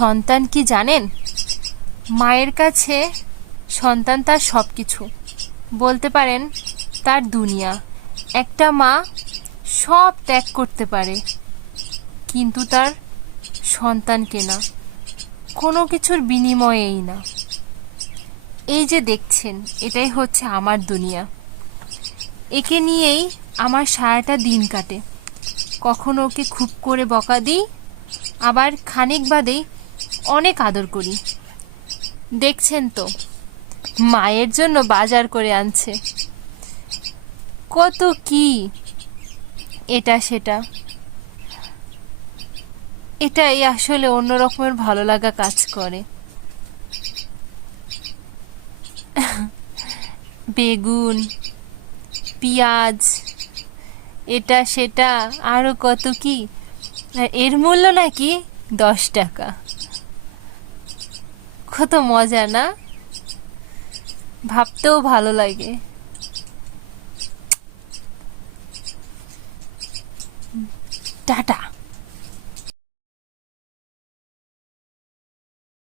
সন্তান কি জানেন, মায়ের কাছে সন্তান তার সব কিছু, বলতে পারেন তার দুনিয়া। একটা মা সব ত্যাগ করতে পারে, কিন্তু তার সন্তানকে না, কোনো কিছুর বিনিময়েই না। এই যে দেখছেন, এটাই হচ্ছে আমার দুনিয়া। একে নিয়েই আমার সারাটা দিন কাটে। কখনো ওকে খুব করে বকা দিই, আবার খানিক বাদেই অনেক আদর করি। দেখছেন তো, মায়ের জন্য বাজার করে আনছে, কত কি, এটা সেটা। এটাই আসলে অন্য রকমের ভালো লাগা কাজ করে। বেগুন, পেঁয়াজ, এটা সেটা, আরো কত কি। আর এর মূল্য নাকি 10 টাকা। কত মজা না, ভাবতেও ভালো লাগে। টাটা।